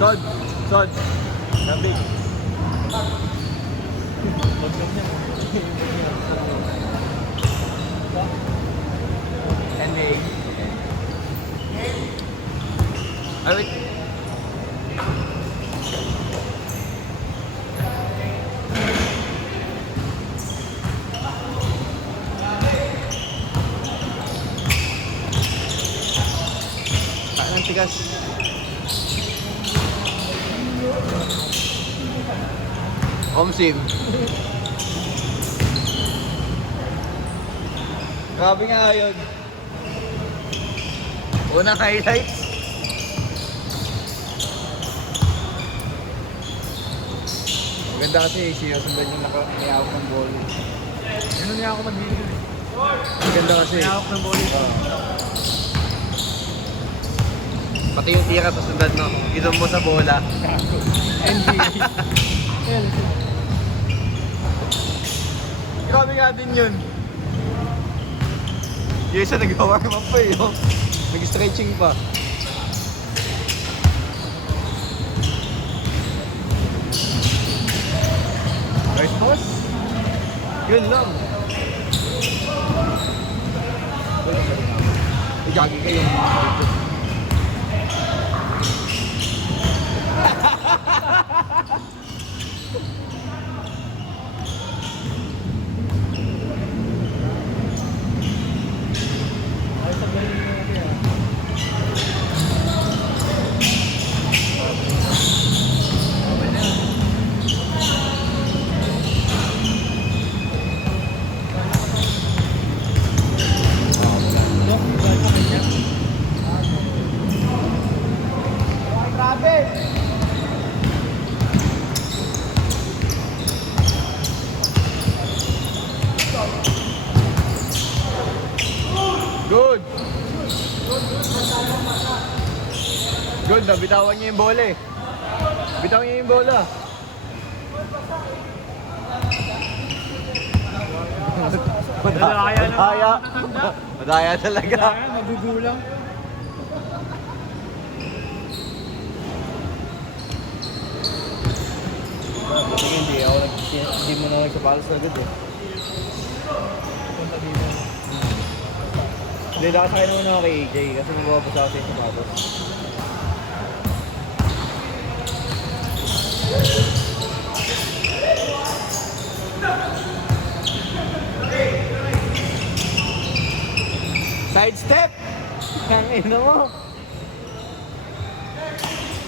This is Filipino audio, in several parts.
Sod. Sod. Sabi. Ending. Ay, wait. Kain ng tigas. Omsim. Grabe nga yun. Unang highlights. Maganda kasi sinusundan yung nakahawak ng ball. Ano niya ako mag-video? Maganda kasi. Nakahawak ng ball. Pati yung tira sa sundan mo. Idom mo sa bola. NBA. Grabe nga din yun. Yung isa nag-warm up pa eh. Oh. Nag-stretching pa. Nice boss. Yun lang. Igagi kayo. Good! Good, nabitawan niya yung bola eh. Bitawan niya yung bola. Madaya na. Madaya. Madaya talaga. Kaya magugulang. Hindi mo na nagsapalos na agad eh. Punta dito. Hindi, nakasakay naman ako kay AJ kasi mababasa ako sa yung sapatos. Side step! Ang ina mo!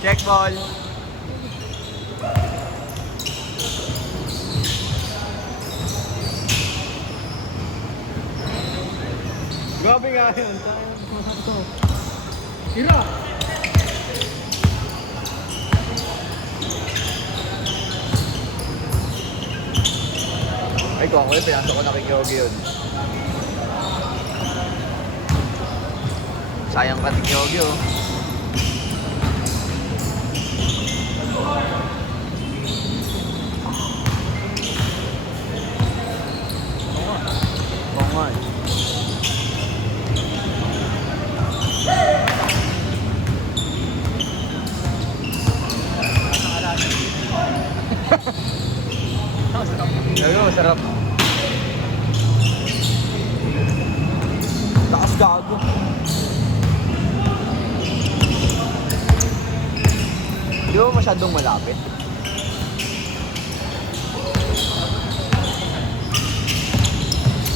Check ball! Grabe nga yun! Tira! Ay, kung ako yun, pinasok ko na kay Yogi yun. Sayang ka kay Yogi oh. Oo nga eh. Sabi mo, masarap. Lakas gago. Di ba masyadong malapit?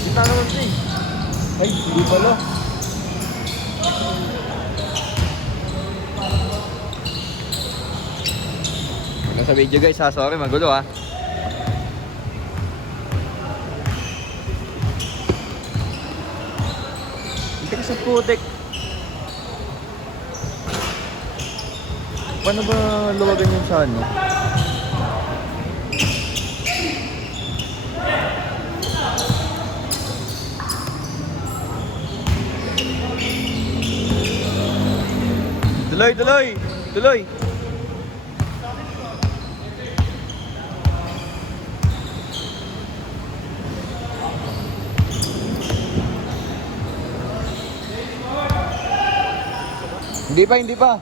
Kita naman siya eh. Ay, hindi pala. Hanggang sa video guys ha, sorry magulo ha. Hindi sa putik. Paano ba luwagan yung sa ano? Tuloy, tuloy! Tuloy! Hindi pa, hindi pa.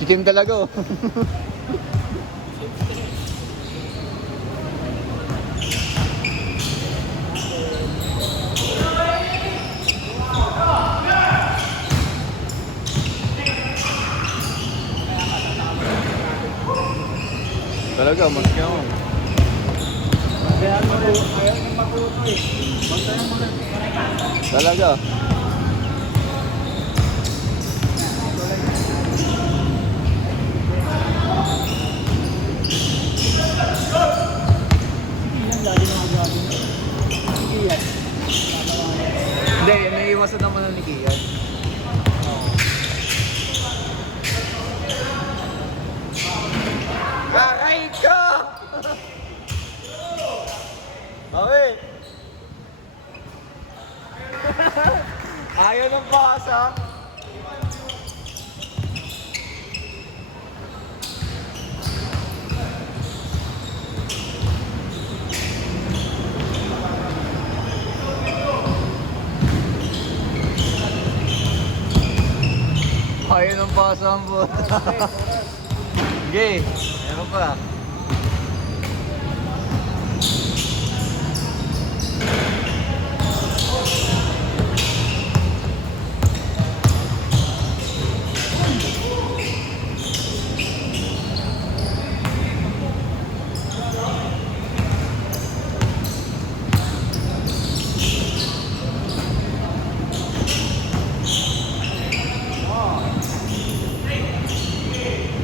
Chikim talaga oh. Talaga, mas ka mo. Kaya mo rin, ayaw nang maputo eh. Bantayan mo rin. Talaga. Hindi, naiiwasan naman ng ni Kian. Aray ka! Bawi! Ayaw ng pasa. Ayaw ng pasa ang buta. Sige, meron pa.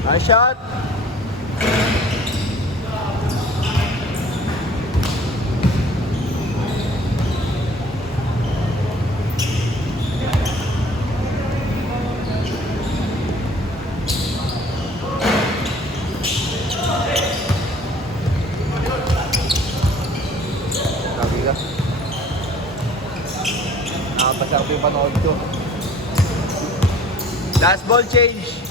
Nice shot. Sabi ka. Nakapasak ko yung panood ko. Last ball change.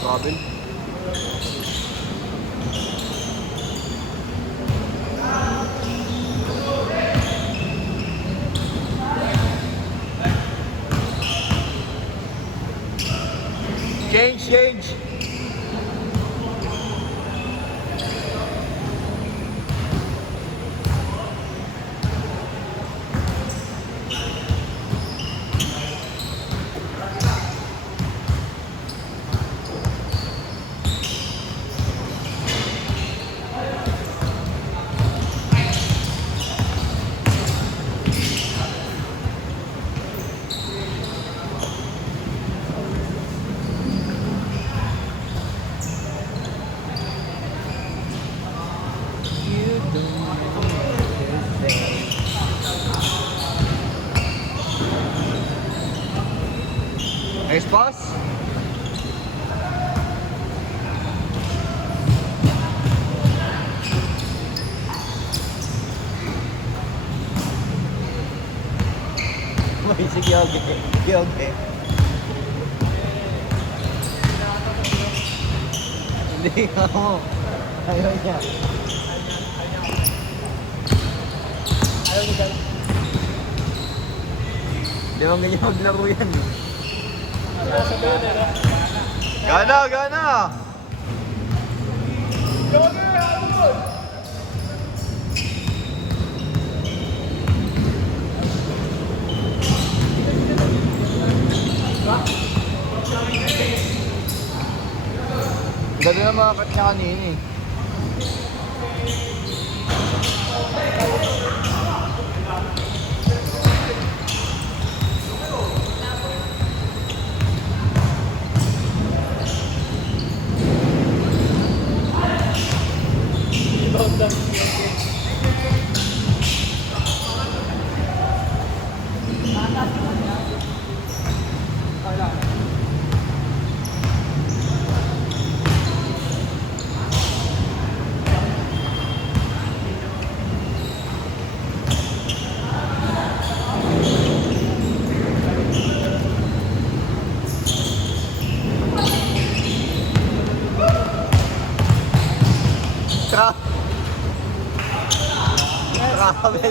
Robin. Change. Nice pass. Sige, okay. Hindi ako. Ayaw niya. Ayaw niya. Hindi mo ganyan maglaro yan. Gana! Ganda na mga cut niya kanina eh.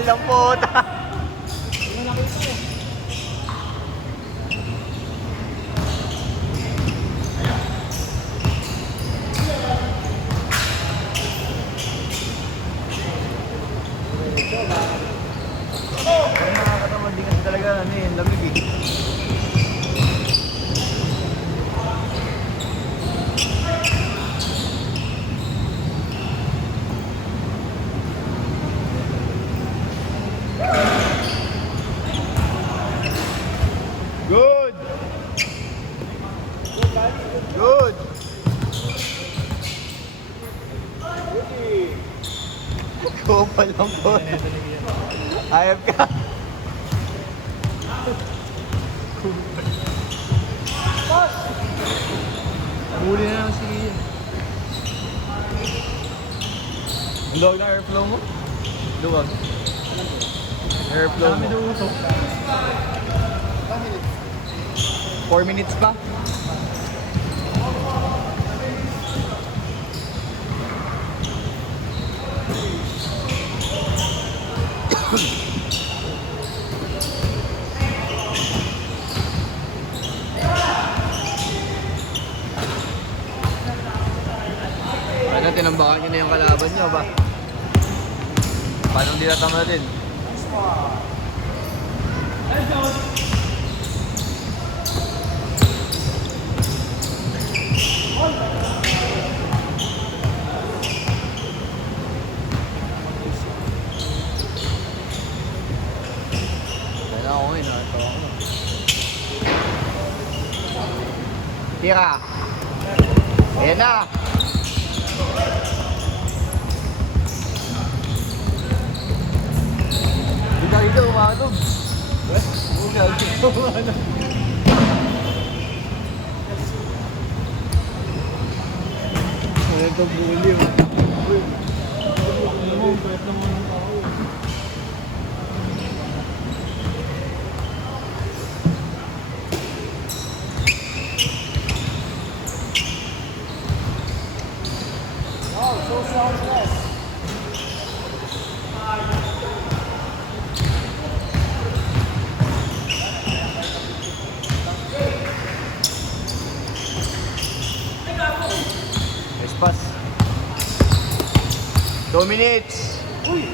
ng puta. Hindi mo nakita eh. Pero nakakataman din kasi talaga ano eh, lamig eh. Good! Good! Kupal lang po. Ayap ka. Huli na lang si Ian. Ang log na airflow mo? Luwag. Airflow Dami mo. daw usok. 4 minutes pa? Ano, tinambakan nyo na yung kalaban nyo ba? Paano hindi natama din? Kaya ako ngayon, ito ako. Tira! Ayan na! Hindi ka umanog. Hindi ka umanog. Ito buli mo. Ano mo, pwede mo ng tao eh. Wow, so selfless. Nice pass. 2 minutes. Uy!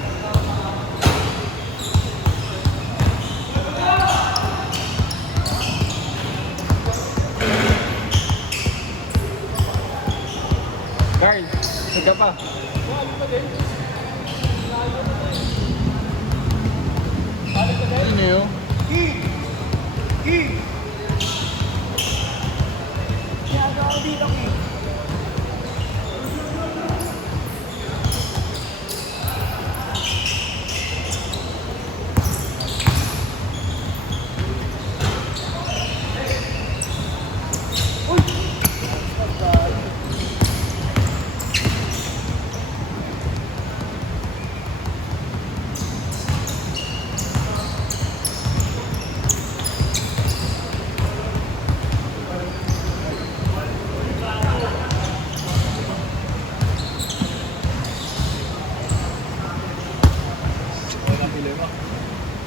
Carl, saka pa. Ano yun? Kaya ako dito eh.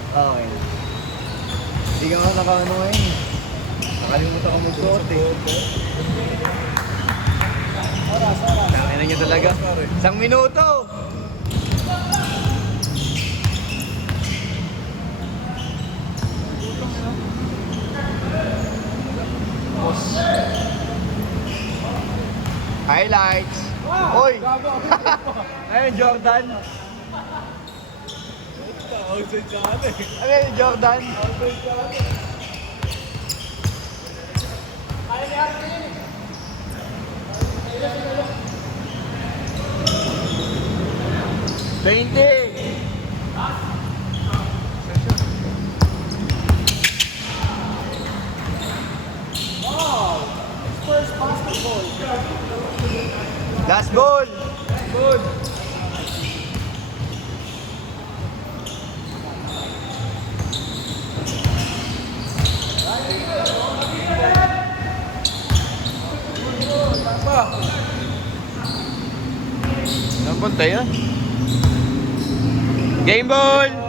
Okay. Hindi ka nga nakaano ngayon eh. Nakalimutan ka magsuot eh. Tangin na niya talaga. 1 minuto! Highlights! Oy! Ayun, Jordan! Ano yun, Jordan? $20! First basketball. Last ball! Good. Anong punta yun? Game ball!